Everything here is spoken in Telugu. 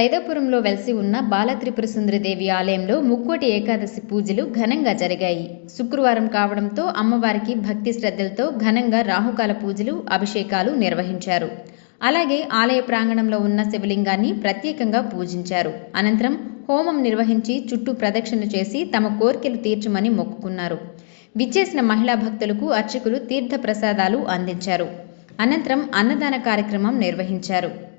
సైదాపురంలో వెలసి ఉన్న బాలత్రిపుర సుందరిదేవి ఆలయంలో ముక్కోటి ఏకాదశి పూజలు ఘనంగా జరిగాయి. శుక్రవారం కావడంతో అమ్మవారికి భక్తి శ్రద్ధలతో ఘనంగా రాహుకాల పూజలు, అభిషేకాలు నిర్వహించారు. అలాగే ఆలయ ప్రాంగణంలో ఉన్న శివలింగాన్ని ప్రత్యేకంగా పూజించారు. అనంతరం హోమం నిర్వహించి చుట్టూ ప్రదక్షిణ చేసి తమ కోర్కెలు తీర్చమని మొక్కుకున్నారు. విచ్చేసిన మహిళా భక్తులకు అర్చకులు తీర్థ ప్రసాదాలు అందించారు. అనంతరం అన్నదాన కార్యక్రమం నిర్వహించారు.